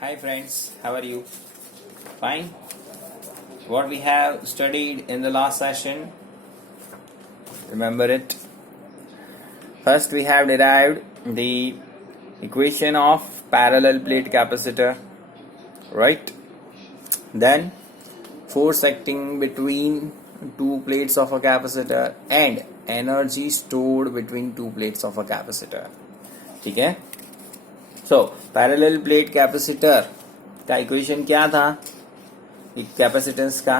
Hi friends, how are you? Fine. What we have studied in the last session, remember it. First we have derived the equation of parallel plate capacitor, right? Then force acting between two plates of a capacitor and energy stored between two plates of a capacitor. ठीक है? So parallel plate capacitor का equation क्या था? Capacitance का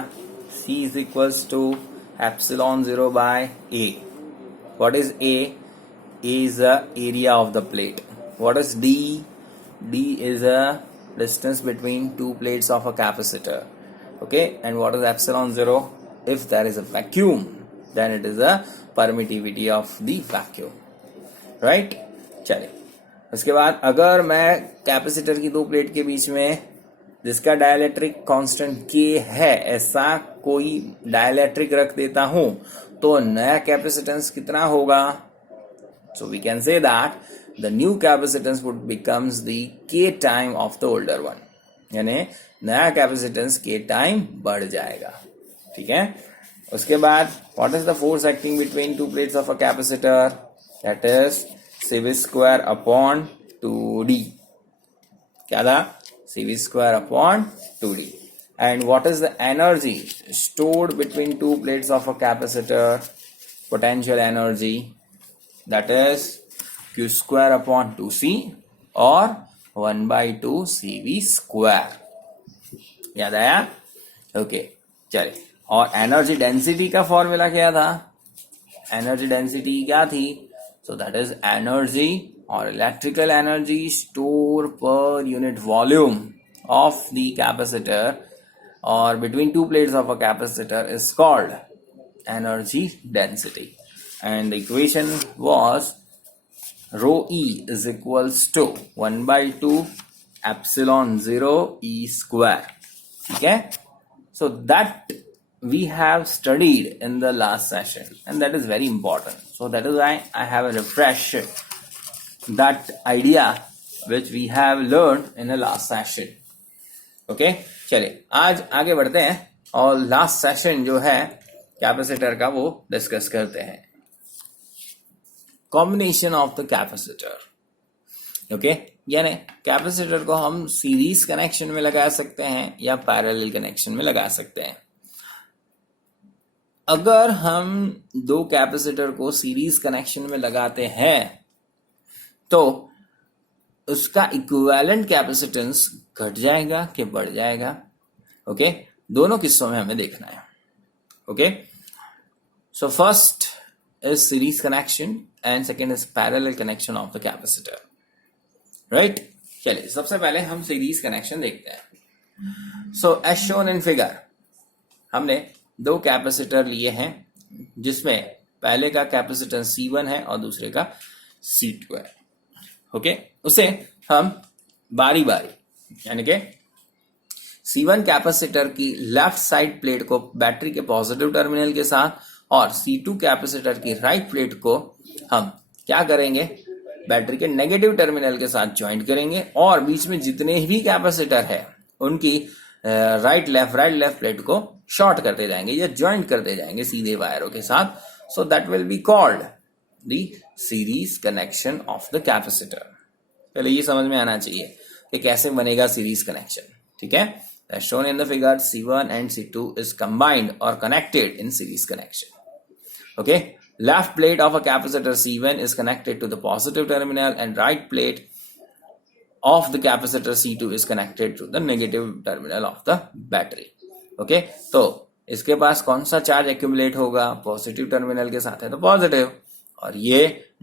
C is equals to epsilon 0 by A. What is A? A is the area of the plate. What is D? D is the distance between two plates of a capacitor. Okay, and what is epsilon 0? If there is a vacuum, then it is the permittivity of the vacuum. Right? चलिए, उसके बाद अगर मैं capacitor की दो plate के बीच में जिसका डायइलेक्ट्रिक कांस्टेंट K है ऐसा कोई डायइलेक्ट्रिक रख देता हूं तो नया कैपेसिटेंस कितना होगा? So we can say that the new capacitance would becomes the K time of the older one, यानी नया कैपेसिटेंस K टाइम बढ़ जाएगा. ठीक है. उसके बाद what is the force acting between two plates of a capacitor? That is CV square upon 2D. क्या था? CV square upon 2D. And what is the energy stored between two plates of a capacitor? Potential energy, that is Q square upon 2C or 1 by 2 CV square. याद आया? Okay, चलिए. और energy density का formula क्या था? Energy density क्या थी? So that is energy or electrical energy stored per unit volume of the capacitor or between two plates of a capacitor is called energy density. And the equation was rho E is equals to 1 by 2 epsilon 0 E square. Okay? So that we have studied in the last session and that is very important. So that is why I have a refresh that idea which we have learned in the last session. Okay? चलिए आज आगे बढ़ते हैं और last session जो है capacitor का वो डिस्कस करते हैं. Combination of the capacitor. Okay, यानी कैपेसिटर को हम सीरीज कनेक्शन में लगा सकते हैं या पैरेलल कनेक्शन में लगा सकते हैं. अगर हम दो कैपेसिटर को सीरीज कनेक्शन में लगाते हैं तो उसका इक्विवेलेंट कैपेसिटेंस घट जाएगा कि बढ़ जाएगा? ओके, दोनों किस्सों में हमें देखना है. Okay, so first is series connection and second is parallel connection of the capacitor. Right, चलिए सबसे पहले हम सीरीज कनेक्शन देखते हैं. So as shown in figure, हमने दो कैपेसिटर लिए हैं जिसमें पहले का कैपेसिटेंस C1 है और दूसरे का C2 है. ओके, उसे हम बारी बारी यानी कि C1 कैपेसिटर की लेफ्ट साइड प्लेट को बैटरी के पॉजिटिव टर्मिनल के साथ और C2 कैपेसिटर की राइट प्लेट को हम क्या करेंगे? बैटरी के नेगेटिव टर्मिनल के साथ ज्वाइंट करेंगे और बीच में जितने भी कैपेसिटर है उनकी राइट लेफ्ट प्लेट को शॉर्ट करते जाएंगे या ज्वाइंट करते जाएंगे सीधे वायरों के साथ. So that will be called the series connection of the capacitor. पहले ये समझ में आना चाहिए कि कैसे बनेगा सीरीज कनेक्शन. ठीक है, as shown in the figure C1 and C2 is combined or connected in series connection. Okay, left plate of a capacitor C1 is connected to the positive terminal and right plate of the capacitor C2 is connected to the negative terminal of the battery. Okay, तो इसके पास कौन सा charge accumulate होगा? Positive terminal के साथ है तो positive और ये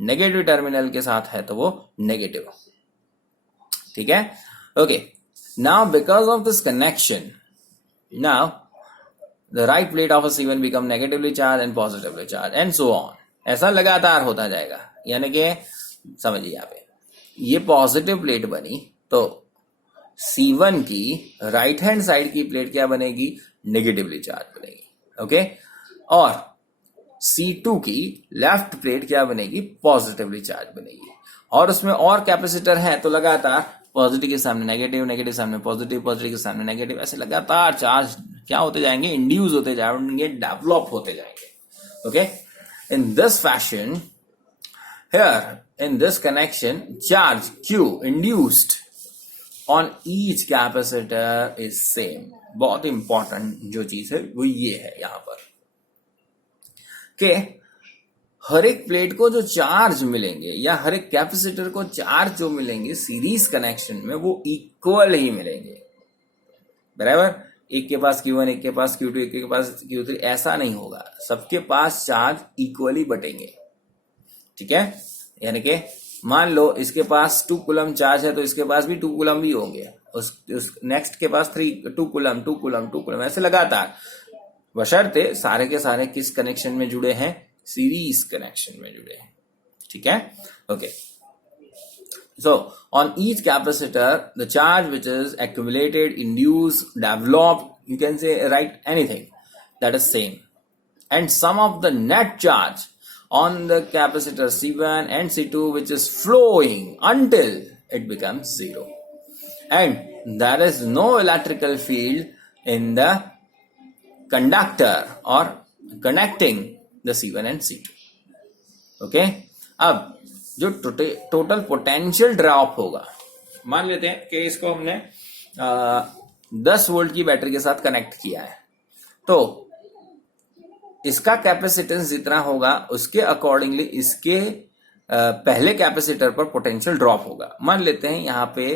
नेगेटिव टर्मिनल के साथ है तो वो नेगेटिव. ठीक है. Okay, now because of this connection now the right plate of a C1 become negatively charge and positively charge and so on. ऐसा लगातार होता जाएगा. यानी कि समझिए यहाँ पे ये पॉजिटिव प्लेट बनी तो C1 की राइट हैंड साइड की प्लेट क्या बनेगी? नेगेटिवली चार्ज बनेगी. ओके, और C2 की लेफ्ट प्लेट क्या बनेगी? पॉजिटिवली चार्ज बनेगी. और उसमें और कैपेसिटर है तो लगातार पॉजिटिव के सामने नेगेटिव, नेगेटिव सामने पॉजिटिव, पॉजिटिव के सामने नेगेटिव, ऐसे लगातार चार्ज क्या होते जाएंगे, इंड्यूस होते जाएंगे, डेवलप होते जाएंगे. Okay, in this fashion here in this connection charge Q induced on each capacitor is same. बहुत इंपॉर्टेंट जो चीज है वो ये है यहां पर कि हर एक प्लेट को जो चार्ज मिलेंगे या हर एक कैपेसिटर को चार्ज जो मिलेंगे सीरीज कनेक्शन में वो इक्वल ही मिलेंगे. बराबर, एक के पास Q1, एक के पास Q2, एक के पास Q3, ऐसा नहीं होगा. सबके पास चार्ज इक्वली बटेंगे. ठीक है, यानी कि मान लो इसके पास 2 कूलम चार्ज है तो इसके पास भी 2 कूलम भी होंगे, उस नेक्स्ट के पास 2 कूलम 2 कूलम 2 कूलम, ऐसे लगातार, बशर्ते सारे के सारे किस कनेक्शन में जुड़े हैं, सीरीज कनेक्शन में जुड़े हैं. ठीक है, okay. So on each capacitor the charge which is accumulated, induced, developed, you can say write anything, that is same, and sum of the net charge on the capacitor C1 and C2 which is flowing until it becomes zero, and there is no electrical field in the conductor or connecting the C1 and C2. okay, अब जो total potential drop होगा, मान लेते हैं कि इसको हमने 10 volt की बैटरी के साथ कनेक्ट किया है, तो इसका कैपेसिटेंस जितना होगा उसके अकॉर्डिंगली इसके पहले कैपेसिटर पर पोटेंशियल ड्रॉप होगा. मान लेते हैं यहाँ पे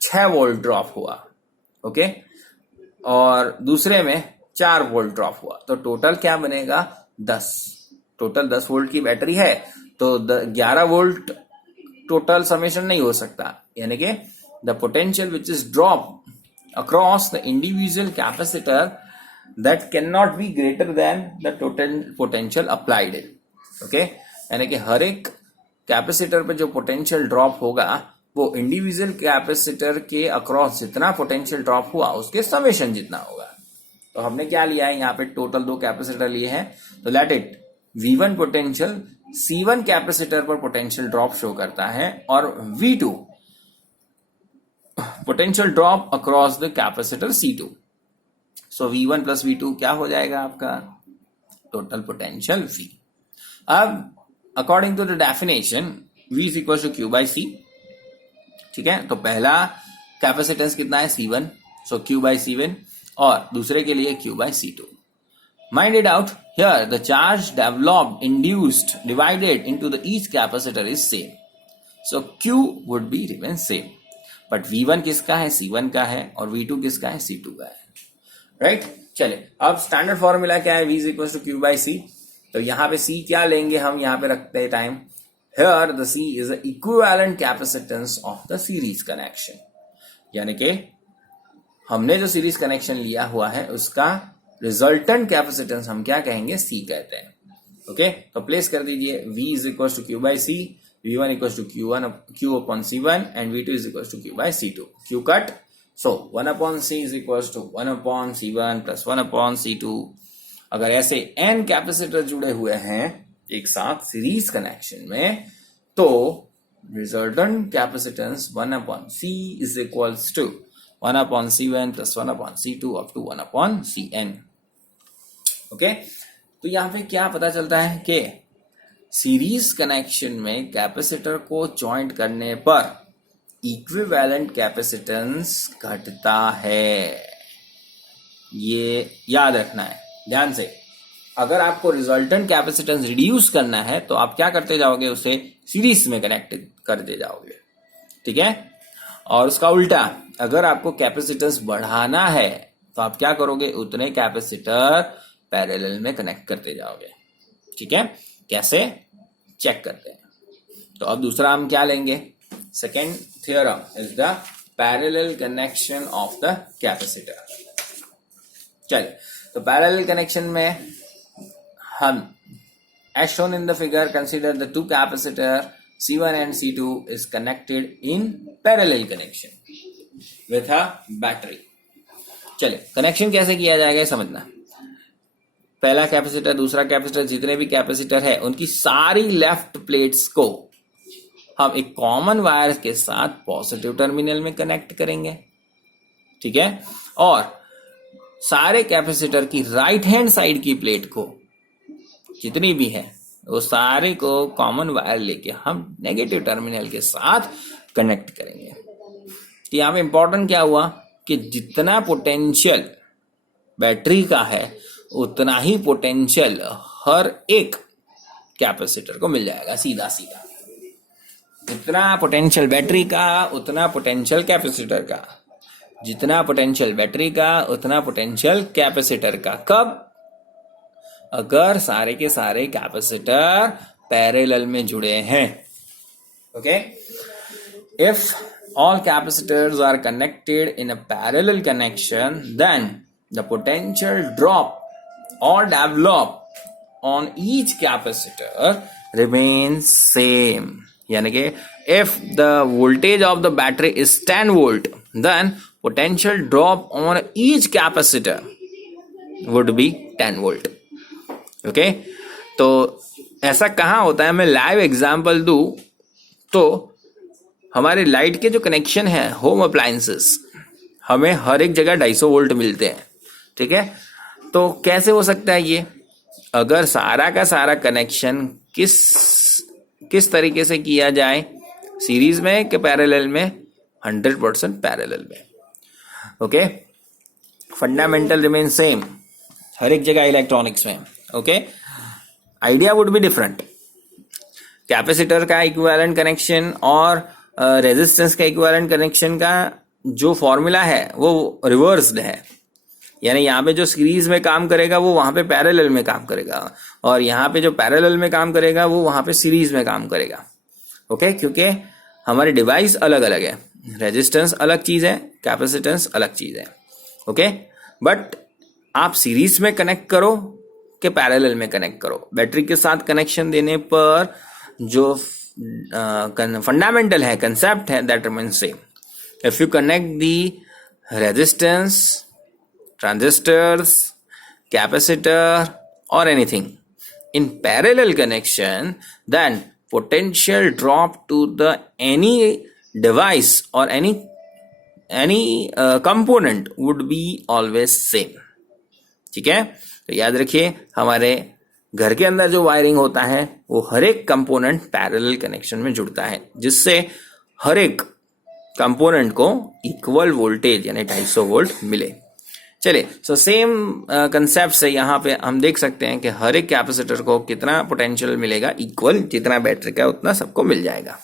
6 वोल्ट ड्रॉप हुआ. ओके, और दूसरे में 4 वोल्ट ड्रॉप हुआ, तो टोटल क्या बनेगा, 10. टोटल 10 वोल्ट की बैटरी है तो 11 वोल्ट टोटल समेशन नहीं हो सकता, यानी कि the potential which is drop across the individual capacitor that can not be greater than the total potential applied. Okay, यानी कि हर एक कैपेसिटर पे जो पोटेंशियल ड्रॉप होगा वो इंडिविजुअल कैपेसिटर के अक्रॉस जितना पोटेंशियल ड्रॉप हुआ उसके समेशन जितना होगा. तो हमने क्या लिया है, यहाँ पे टोटल 2 कैपेसिटर लिए हैं, तो let it V1 potential C1 capacitor पर पोटेंशियल ड्रॉप शो करता है और V2 potential drop across the capacitor C2. So V1 plus V2 क्या हो जाएगा आपका, टोटल पोटेंशियल V. अब according to the definition V is equal to Q by C. ठीक है, तो पहला कैपेसिटेंस कितना है, C1, so Q by C1, और दूसरे के लिए Q by C2. Mind it out, here the charge developed, induced, divided into the each capacitor is same. So Q would be remain same. But V1 किसका है, C1 का है, और V2 किसका है, C2 का है. Right? चलिए, अब स्टैंडर्ड फॉर्मूला क्या है, V is equals to Q by C. तो यहाँ पे C क्या लेंगे हम, यहाँ पे रखते हैं time. Here the C is the equivalent capacitance of the series connection. यानी कि हमने जो सीरीज कनेक्शन लिया हुआ है उसका रिजल्टेंट कैपेसिटेंस हम क्या कहेंगे, C कहते हैं. ओके, तो प्लेस कर दीजिए V is equal to Q by C, V1 equal to Q upon C1 and V2 is equal to Q by C2. Q cut, so 1 upon C is equal to 1 upon C1 plus 1 upon C2. अगर ऐसे n capacitor जुड़े हुए हैं एक साथ series connection में, तो resultant capacitance 1 upon C is equal to 1 upon C1 plus 1 upon C2 up to 1 upon Cn. Okay, तो यहां पे क्या पता चलता है कि सीरीज कनेक्शन में कैपेसिटर को जॉइंट करने पर इक्विवेलेंट कैपेसिटेंस घटता है. ये याद रखना है ध्यान से. अगर आपको रिजल्टेंट कैपेसिटेंस रिड्यूस करना है तो आप क्या करते जाओगे, उसे सीरीज में कनेक्ट करते जाओगे. ठीक है, और उसका उल्टा, अगर आपको कैपेसिटेंस बढ़ाना है तो आप क्या करोगे, उतने कैपेसिटर पैरेलल में कनेक्ट करते जाओगे. ठीक है, कैसे चेक करते हैं. तो अब दूसरा हम क्या लेंगे, second theorem is the parallel connection of the capacitor. चलिए, तो पैरेलल कनेक्शन में हम as shown in the figure consider the two capacitor C1 and C2 is connected in parallel connection with a battery. चलिए, connection कैसे किया जाएगा समझना. पहला कैपेसिटर, दूसरा कैपेसिटर, जितने भी कैपेसिटर है उनकी सारी लेफ्ट प्लेट्स को हम एक कॉमन वायर के साथ पॉजिटिव टर्मिनल में कनेक्ट करेंगे, ठीक है, और सारे कैपेसिटर की राइट हैंड साइड की प्लेट को जितनी भी है वो सारे को कॉमन वायर लेके हम नेगेटिव टर्मिनल के साथ कनेक्ट करेंगे। तो यहाँ पे इंपॉर्टेंट क्या हुआ कि जितना पोटेंशियल बैटरी का है उतना ही पोटेंशियल हर एक कैपेसिटर को मिल जाएगा, सीधा सीधा। जितना पोटेंशियल बैटरी का उतना पोटेंशियल कैपेसिटर का, जितना पोटेंशियल बैटरी का उतना पोटेंशियल कैपेसिटर का। कब? अगर सारे के सारे कैपेसिटर पैरेलल में जुड़े हैं। Okay, if all capacitors are connected in a parallel connection, then the potential drop or develop on each capacitor remains same. यानी कि if the voltage of the battery is 10 volt, then potential drop on each capacitor would be 10 volt. Okay, तो ऐसा कहाँ होता है? मैं live example दूं तो हमारे लाइट के जो कनेक्शन है होम अप्लायंसेस, हमें हर एक जगह 250 वोल्ट मिलते हैं, ठीक है। तो कैसे हो सकता है ये? अगर सारा का सारा कनेक्शन किस तरीके से किया जाए, सीरीज में कि पैरेलल में? 100% पैरेलल में। ओके, फंडामेंटल रिमेन सेम हर एक जगह इलेक्ट्रॉनिक्स में। Okay, idea would be different. Capacitor का इक्विवेलेंट कनेक्शन और रेजिस्टेंस का इक्विवेलेंट कनेक्शन का जो फॉर्मूला है वो रिवर्स्ड है, यानी यहाँ पे जो सीरीज में काम करेगा वो वहां पे पैरेलल में काम करेगा, और यहाँ पे जो पैरेलल में काम करेगा वो वहां पे सीरीज में काम करेगा। ओके, क्योंकि हमारे डिवाइस अलग अलग है, रेजिस्टेंस अलग चीज है, कैपेसिटेंस अलग चीज है। ओके, बट आप सीरीज में कनेक्ट करो कि पैरेलल में कनेक्ट करो, बैटरी के साथ कनेक्शन देने पर जो फंडामेंटल है, कंसेप्ट है, that remains same. If you connect the resistance, transistors, capacitor or anything in parallel connection, then potential drop to the any device or any component would be always same. ठीक है, तो याद रखिए हमारे घर के अंदर जो वायरिंग होता है वो हर एक कंपोनेंट पैरेलल कनेक्शन में जुड़ता है, जिससे हर एक कंपोनेंट को इक्वल वोल्टेज यानी 250 वोल्ट मिले। चलिए, सो सेम कंसेप्ट से यहाँ पे हम देख सकते हैं कि हर एक कैपेसिटर को कितना पोटेंशियल मिलेगा, इक्वल, जितना बैटरी का उतना सबको मिल जाएगा।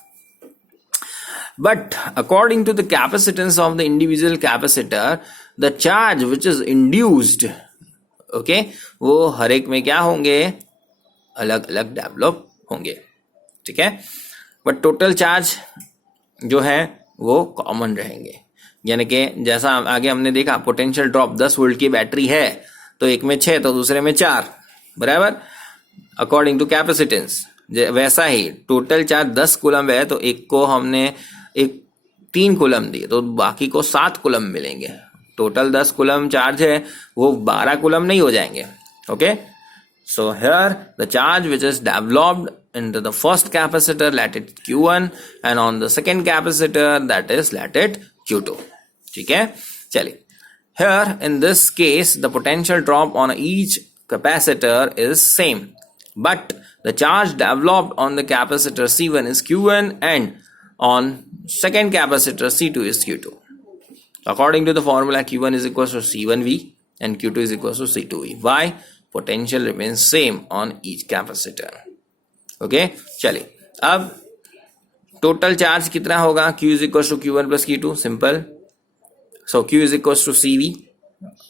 But according to the capacitance of the individual capacitor, the charge which is induced, okay, वो हर एक में क्या होंगे? अलग अलग डेवलप होंगे, ठीक है। बट टोटल चार्ज जो है वो कॉमन रहेंगे, यानी कि जैसा आगे हमने देखा पोटेंशियल ड्रॉप 10 वोल्ट की बैटरी है तो एक में 6 तो दूसरे में 4, बराबर, अकॉर्डिंग टू कैपेसिटेंस। वैसा ही टोटल चार्ज 10 कूलम है तो एक को हमने 3 कूलम दी तो बाकी को 7 कूलम मिलेंगे। टोटल 10 कूलम चार्ज है वो 12 कूलम नहीं हो जाएंगे। Okay, so here the charge which is developed into the first capacitor, let it Q1, and on the second capacitor, that is let it Q2. ठीक है, चलिए, here in this case the potential drop on each capacitor is same, but the charge developed on the capacitor C1 is Q1 and on second capacitor C2 is Q2. According to the formula, Q1 is equal to C1V and Q2 is equal to C2V. Why? Potential remains same on each capacitor. Okay, चलिए, अब total charge कितना होगा? Q is equal to Q1 plus Q2, simple. So Q is equal to CV,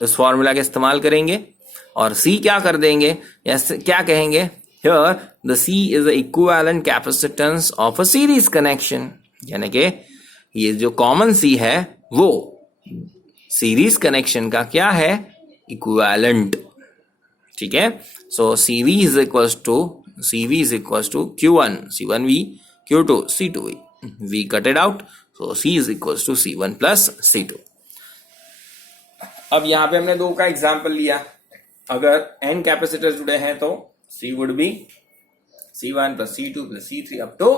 इस formula का इस्तेमाल करेंगे और C क्या कर देंगे, या क्या कहेंगे? Here the C is the equivalent capacitance of a series connection, यानी कि ये जो कॉमन C है वो सीरीज कनेक्शन का क्या है? इक्विवेलेंट, ठीक है। So CV is equal to CV is equals to Q1 C1V, Q2 C2V. V cut it out, so C is equals to C1 plus C2. अब यहाँ पे हमने 2 का एग्जाम्पल लिया। अगर n कैपेसिटर जुड़े हैं तो C would be C1 plus C2 plus C3 up to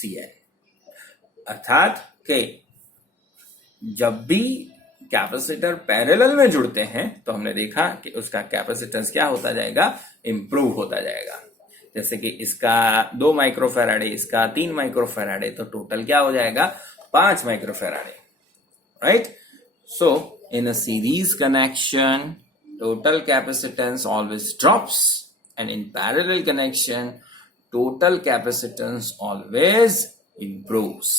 Cn. अर्थात कि जब भी कैपेसिटर पैरेलल में जुड़ते हैं तो हमने देखा कि उसका कैपेसिटेंस क्या होता जाएगा, इंप्रूव होता जाएगा। जैसे कि इसका 2 माइक्रोफैराडे, इसका 3 माइक्रोफैराडे, तो टोटल क्या हो जाएगा, 5 microfarad, right. So in a series connection total capacitance always drops, and in parallel connection total capacitance always improves,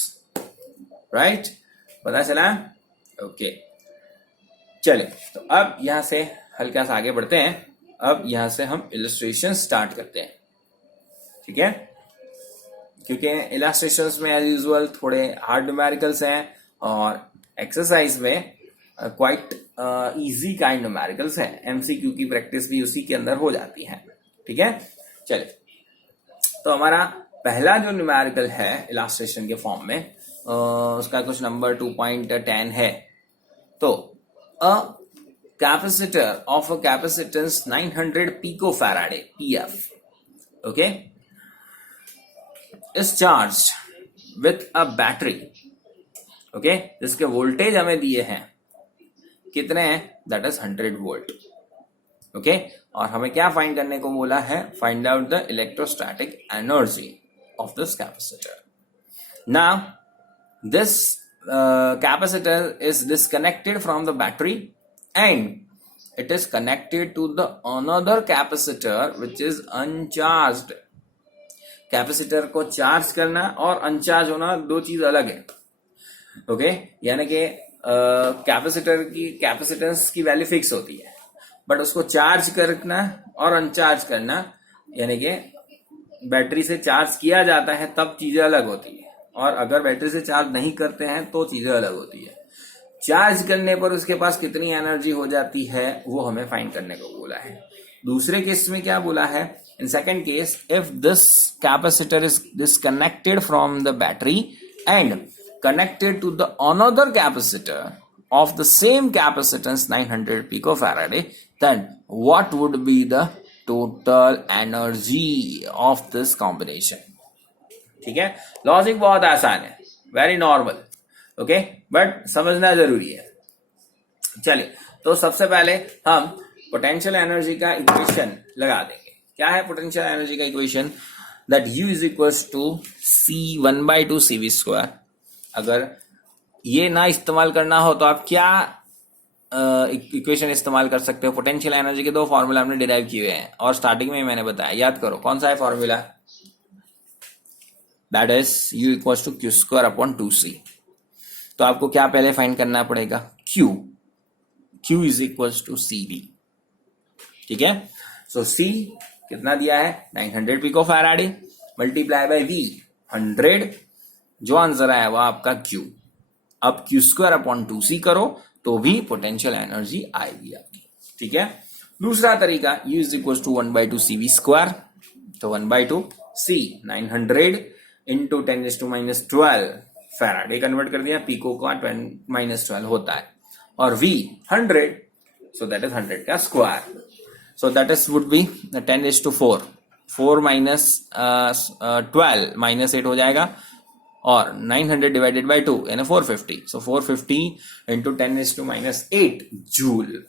right? पता चला? ओके, चले तो अब यहां से हल्का सा आगे बढ़ते हैं। अब यहां से हम इलस्ट्रेशन स्टार्ट करते हैं, ठीक है, क्योंकि इलस्ट्रेशंस में एज यूजुअल थोड़े हार्ड न्यूमेरिकल्स हैं और एक्सरसाइज में क्वाइट इजी काइंड न्यूमेरिकल्स हैं। एमसीक्यू की प्रैक्टिस भी उसी के अंदर हो जाती है, ठीक है। चले तो हमारा पहला जो न्यूमेरिकल है इलस्ट्रेशन के फॉर्म में, उसका कुछ नंबर 2.10 है। तो a capacitor of a capacitance 900 picofarad pF, okay, is charged with a battery, okay, जिसके वोल्टेज हमें दिए हैं कितने हैं, दैट इज 100 वोल्ट, ओके। और हमें क्या फाइंड करने को बोला है, find out the electrostatic energy of this capacitor. Now this capacitor is disconnected from the battery and it is connected to the another capacitor which is uncharged. Capacitor को charge करना और अनचार्ज होना दो चीज अलग है, ओके। यानी कि कैपेसिटर की कैपेसिटेंस की वैल्यू फिक्स होती है, बट उसको चार्ज करना और अनचार्ज करना, यानी कि बैटरी से चार्ज किया जाता है तब चीजें अलग होती है, और अगर बैटरी से चार्ज नहीं करते हैं तो चीजें अलग होती है। चार्ज करने पर उसके पास कितनी एनर्जी हो जाती है वो हमें फाइंड करने को बोला है। दूसरे केस में क्या बोला है, in second case, if this capacitor is disconnected from the battery and connected to the another capacitor of the same capacitance 900 picofarad, then what would be the total energy of this combination? ठीक है, logic बहुत आसान है, very normal, okay, but समझना जरूरी है। चलिए तो सबसे पहले हम पोटेंशियल एनर्जी का इक्वेशन लगा देंगे। क्या है पोटेंशियल एनर्जी का equation, that U is equals to C1/2 CV²। अगर ये ना इस्तेमाल करना हो तो आप क्या इक्वेशन इस्तेमाल कर सकते हो, पोटेंशियल एनर्जी के दो फॉर्मूला हमने डिराइव किए हुए हैं और स्टार्टिंग में मैंने बताया, याद करो कौन सा है formula, that is U equals to Q²/2C। तो आपको क्या पहले फाइंड करना पड़ेगा, Q is equals to CV, ठीक है। सो C कितना दिया है, 900 पिकोफैराडे मल्टीप्लाई बाय V 100, जो आंसर आया वो आपका Q। अब Q²/2C करो तो भी पोटेंशियल एनर्जी आएगी आपकी, ठीक है। दूसरा तरीका, U is equal to 1/2 CV², तो 1/2 C 900 इंटू 10⁻⁻12 फैराडे कन्वर्ट कर दिया, पिको का 10⁻12 होता है, और V 100, सो दैट इज 100 का square, so that is would be 10⁻4, 4 - 12 -8 हो जाएगा, और 900 डिवाइडेड बाय 2 यानी 450, so 450 into 10⁻8 joule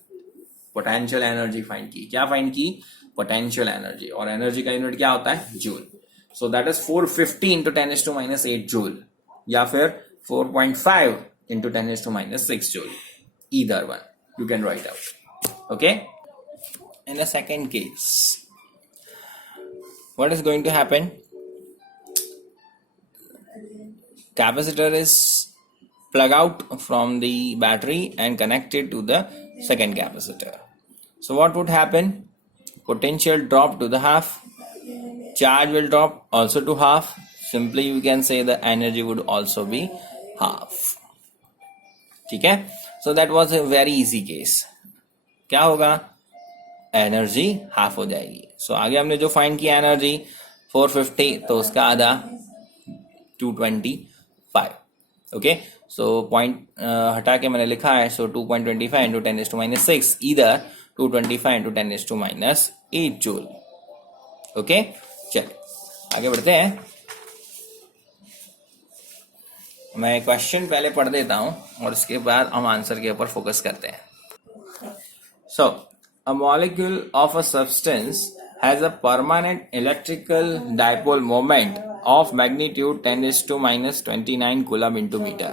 potential energy find की। क्या फाइंड की, पोटेंशियल एनर्जी, और एनर्जी का यूनिट क्या होता है, joule. So that is 450 into 10⁻8 joule, या फिर 4.5 into 10⁻6 joule, either one you can write out, okay. In the second case, what is going to happen, capacitor is plug out from the battery and connected to the second capacitor. So what would happen, potential drop to the half, charge will drop also to half, simply you can say the energy would also be half, ठीक है। So that was a very easy case, क्या होगा, energy half हो जाएगी। So आगे हमने जो find किया एनर्जी 450, तो उसका आधा 225, ओके। सो पॉइंट हटा के मैंने लिखा है, सो 2.25 इंटू 10⁻6, इधर 225 इंटू 10⁻8 जूल, ओके। चलिए आगे बढ़ते हैं। मैं क्वेश्चन पहले पढ़ देता हूं और उसके बाद हम आंसर के ऊपर फोकस करते हैं. So, a molecule of a substance has a permanent electrical dipole moment of magnitude 10 is to minus 29 coulomb into meter.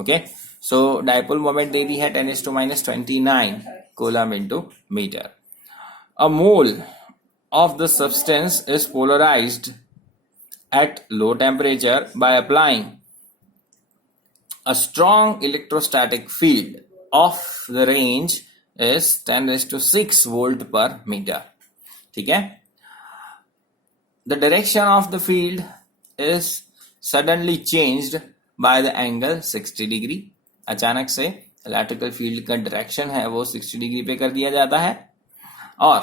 Okay, so dipole moment दे दी है 10 is to minus 29 coulomb into meter. A mole of the substance is polarized at low temperature by applying a strong electrostatic field of the range is 10 raised to 6 volt per meter. ठीक है. The direction of the field is suddenly changed by the angle 60 degree. अचानक से electrical field का direction है वो 60 degree पे कर दिया जाता है. और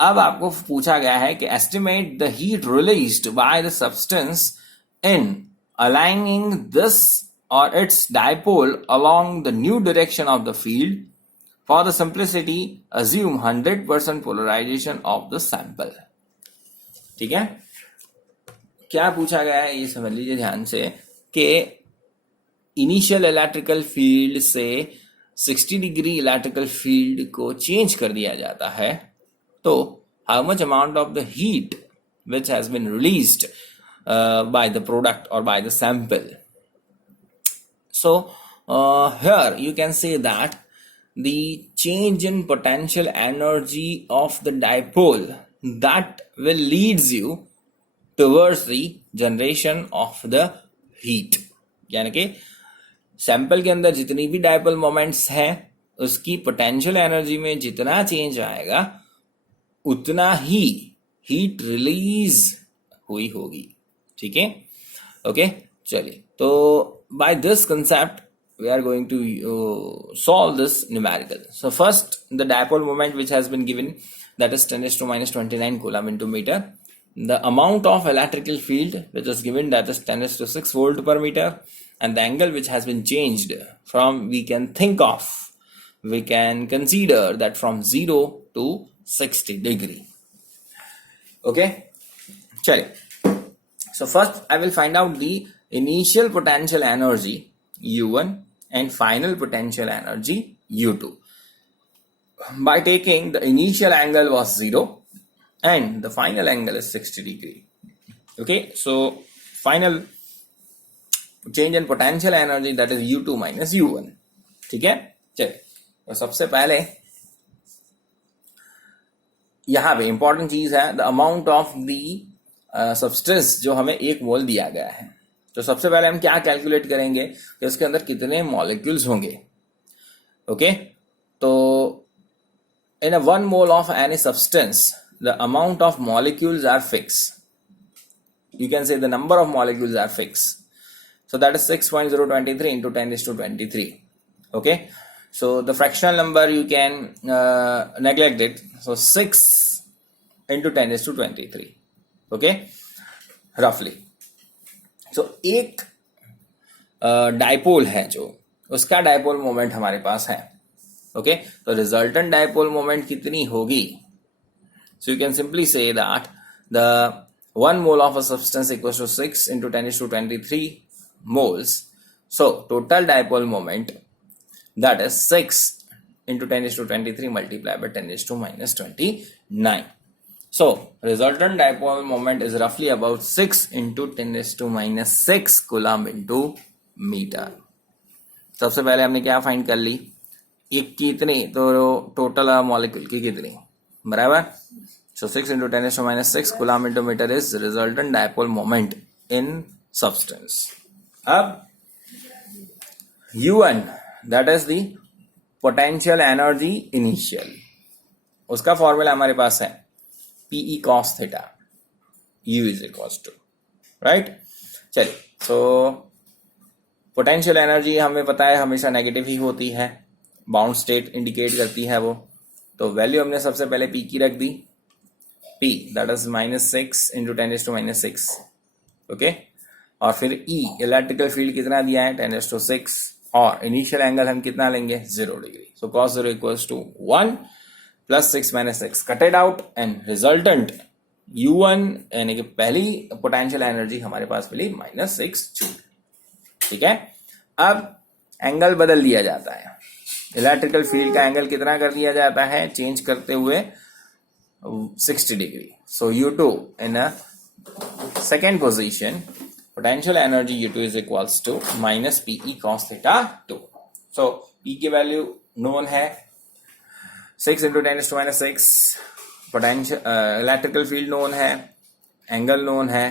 अब आपको पूछा गया है कि estimate the heat released by the substance in aligning this or its dipole along the new direction of the field. For the simplicity, assume 100% polarization of the sample. ठीक है. क्या पूछा गया है ये समझ लीजिए ध्यान से कि इनिशियल इलेक्ट्रिकल फील्ड से 60 डिग्री इलेक्ट्रिकल फील्ड को चेंज कर दिया जाता है, तो how much amount of the heat which has been released by the product or by the sample. So here you can say that the change in potential energy of the dipole that will leads you towards the generation of the heat. यानी कि sample के अंदर जितनी भी dipole moments हैं उसकी potential energy में जितना चेंज आएगा उतना ही हीट रिलीज हुई होगी. ठीक है. ओके, चलिए. तो by this concept we are going to solve this numerical. So first, the dipole moment which has been given, that is 10 to minus 29 coulomb into meter. The amount of electrical field which is given, that is 10 to 6 volt per meter, and the angle which has been changed from, we can consider that from 0 to 60 degree. Okay, chaliye. So first I will find out the initial potential energy U1 and final potential energy U2 by taking the initial angle was 0 and the final angle is 60 degree. Okay, so final change in potential energy, that is U2 minus U1. ठीक है. चलिए, तो सबसे पहले यहां पे important चीज है the amount of the substance जो हमें 1 मोल दिया गया है. तो सबसे पहले हम क्या कैलकुलेट करेंगे कि उसके अंदर कितने मॉलिक्यूल्स होंगे. ओके, तो in a 1 mole of any substance the amount of molecules are fix. You can say the number of molecules are fix. So that is 6.023 into 10 is to 23. Okay, so the fractional number you can neglect it. So 6 into 10 is to 23. Okay, roughly. So एक dipole है जो उसका dipole moment हमारे पास है. Okay, तो resultant dipole moment कितनी होगी? So you can simply से that the 1 mole of a substance equals to 6 into 10 is to 23 moles. So total dipole moment, that is 6 into 10 is to 23 multiplied by 10 is to minus 29. So resultant dipole moment is roughly about 6 into 10 is to minus 6 coulomb into meter. सबसे पहले हमने क्या find कर ली, एक कितनी, तो total molecule की कितनी, बराबर. So 6 into 10 is to minus 6 coulomb into meter is resultant dipole moment in substance. अब U1, that is the potential energy initial, उसका फॉर्मूला हमारे पास है PE cos theta, U is equals to, right. चलिए, so potential energy हमें पता है हमेशा negative ही होती है, बाउंड स्टेट इंडिकेट करती है वो. तो वैल्यू हमने सबसे पहले P की रख दी, P that is -6 into 10 is to minus 6. Okay, और फिर E इलेक्ट्रिकल फील्ड कितना दिया है 10 is to 6, और इनिशियल एंगल हम कितना लेंगे 0 degree. So cos 0 equals to 1 plus 6 minus 6 कटेड out and resultant U1 यानी कि पहली पोटेंशियल एनर्जी हमारे पास मिली -6 जूल. ठीक है, अब एंगल बदल दिया जाता है, इलेक्ट्रिकल फील्ड का एंगल कितना कर दिया जाता है चेंज करते हुए 60 degree. So U2 in a second position, potential energy U2 is equals to minus PE cos theta 2. So P की वैल्यू नोन है 6 into 10 to minus 6, potential electrical field known है, angle known है.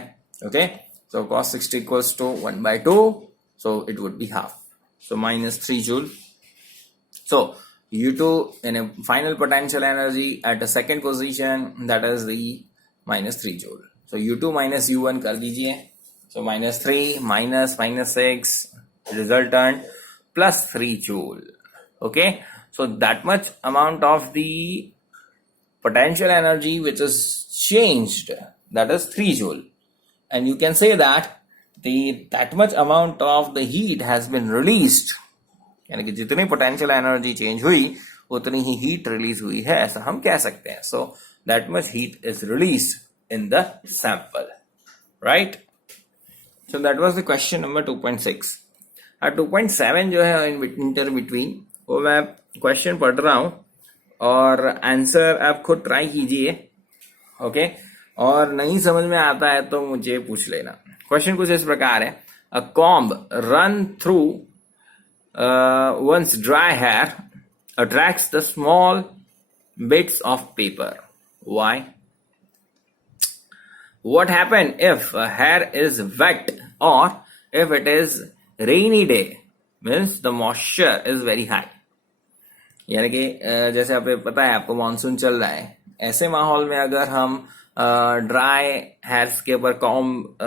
Okay, so cos 60 equals to 1 by 2, so it would be half, so minus 3 joule. So U2 in a final potential energy at a second position, that is the minus 3 joule. So U2 minus U1 कर दीजिए, so minus 3 minus 6 resultant plus 3 joule. Okay, so that much amount of the potential energy which is changed, that is 3 joule, and you can say that that much amount of the heat has been released, यानी कि जितनी potential energy change हुई उतनी ही heat release हुई है, ऐसा हम कह सकते हैं. So that much heat is release in the sample, right. So that was the question number 2.6. 2.7 जो है इंटर बिटवीन, वो मैं क्वेश्चन पढ़ रहा हूं और आंसर आप खुद ट्राई कीजिए. ओके, और नहीं समझ में आता है तो मुझे पूछ लेना. क्वेश्चन कुछ इस प्रकार है, अ comb run through one's dry hair attracts the small bits of paper. Why? What happens if hair is wet or if it is rainy day? Means the moisture is very high. यानी कि जैसे आपको पता है, आपको monsoon चल रहा है, ऐसे माहौल में अगर हम ड्राई हेयर्स के ऊपर कॉम्ब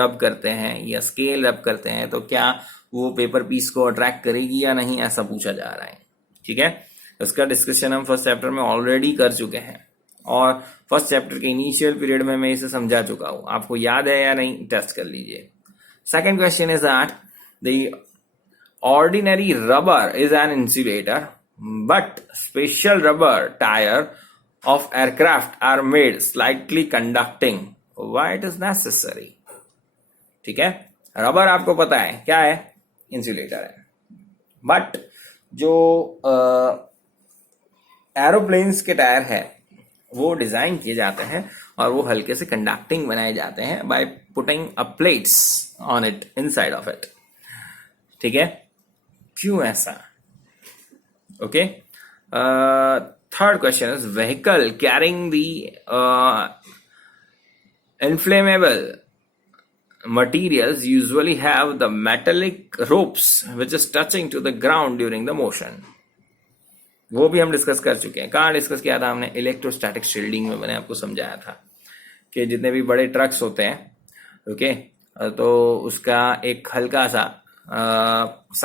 रब करते हैं या स्केल रब करते हैं तो क्या वो पेपर पीस को अट्रैक्ट करेगी या नहीं, ऐसा पूछा जा रहा है. ठीक है, इसका डिस्कशन हम फर्स्ट चैप्टर में ऑलरेडी कर चुके हैं और फर्स्ट चैप्टर के इनिशियल पीरियड में मैं इसे समझा चुका हूं. आपको याद है या नहीं, टेस्ट कर लीजिए. Second question is that the ordinary rubber is an insulator but special rubber tyre of aircraft are made slightly conducting. Why it is necessary? ठीक है, रबर आपको पता है क्या है, इंसुलेटर है, बट जो एरोप्लेन्स के टायर है वो डिजाइन किए जाते हैं और वो हल्के से कंडक्टिंग बनाए जाते हैं by putting a plates on it, inside of it. ठीक है, क्यों ऐसा? Okay, third question is vehicle carrying the inflammable materials usually have the metallic ropes which is touching to the ground during the motion. वो भी हम discuss कर चुके हैं. कहाँ डिस्कस किया था हमने? इलेक्ट्रोस्टैटिक शील्डिंग में मैंने आपको समझाया था कि जितने भी बड़े ट्रक्स होते हैं, ओके, तो उसका एक हल्का सा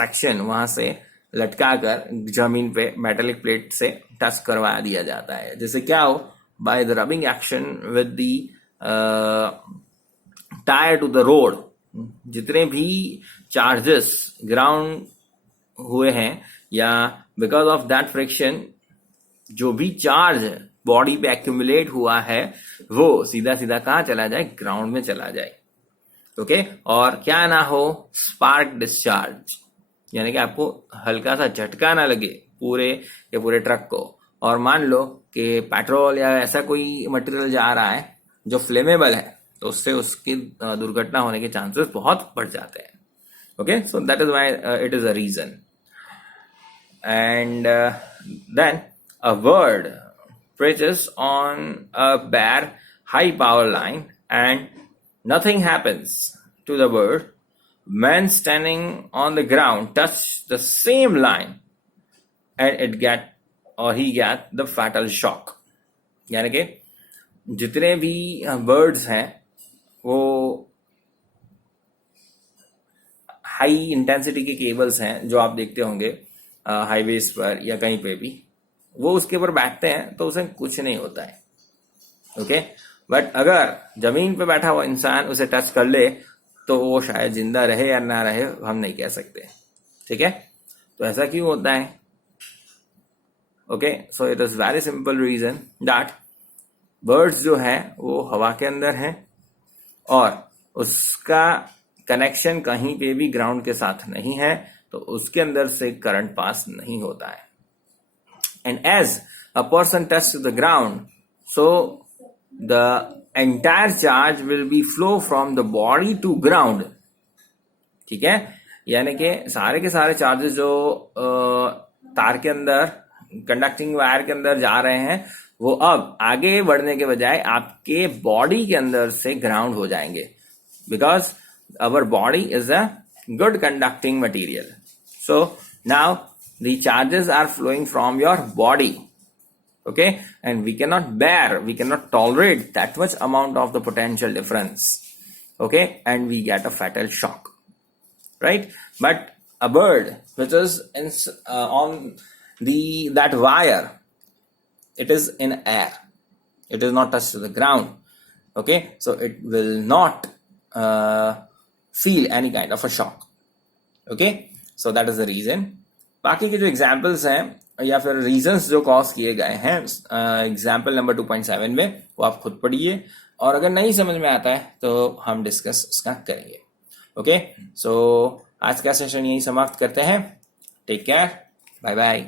सेक्शन वहां से लटका कर जमीन पे मेटेलिक प्लेट से टच करवा दिया जाता है. जैसे क्या हो, by the rubbing action with the tier two the road, जितने भी चार्जेस ग्राउंड हुए हैं या बिकॉज ऑफ दैट फ्रिक्शन जो भी चार्ज बॉडी पे एक्यूमुलेट हुआ है वो सीधा सीधा कहाँ चला जाए, ग्राउंड में चला जाए. ओके, और क्या ना हो, स्पार्क डिस्चार्ज, यानी कि आपको हल्का सा झटका ना लगे पूरे के पूरे ट्रक को, और मान लो कि पेट्रोल या ऐसा कोई मटेरियल जा रहा है जो फ्लेमेबल है, तो उससे उसकी दुर्घटना होने के चांसेस बहुत बढ़ जाते हैं. Okay, so that is why it is a reason. And then a bird perches on a bare high power line and nothing happens to the bird. Men standing on the ground touch the same line and he get the fatal shock. यानी कि जितने भी birds हैं वो high intensity के cables हैं जो आप देखते होंगे हाईवेज पर या कहीं पे भी, वो उसके ऊपर बैठते हैं तो उसे कुछ नहीं होता है. ओके, बट अगर जमीन पे बैठा हुआ इंसान उसे टच कर ले तो वो शायद जिंदा रहे या ना रहे हम नहीं कह सकते. ठीक है, तो ऐसा क्यों होता है? Okay, so it is very simple reason that birds जो है वो हवा के अंदर है और उसका कनेक्शन कहीं पे भी ग्राउंड के साथ नहीं है तो उसके अंदर से करंट पास नहीं होता है. And as a person touches the ground, so the entire charge will be flow from the body to ground. ठीक है, यानी कि सारे के सारे चार्जेस जो तार के अंदर कंडक्टिंग वायर के अंदर जा रहे हैं वो अब आगे बढ़ने के बजाय आपके बॉडी के अंदर से ग्राउंड हो जाएंगे, because our body is a good conducting material. So now the charges are flowing from your body, okay, and we cannot tolerate that much amount of the potential difference, okay, and we get a fatal shock, right? But a bird which is on that wire, it is in air, it is not touched to the ground, okay, so it will not feel any kind of a shock, okay. So that is the reason. बाकी के जो examples हैं या फिर reasons जो cause किए गए हैं एग्जाम्पल नंबर 2.7 में वो आप खुद पढ़िए, और अगर नहीं समझ में आता है तो हम डिस्कस उसका करेंगे. ओके, सो आज का सेशन यही समाप्त करते हैं. Take care, bye bye.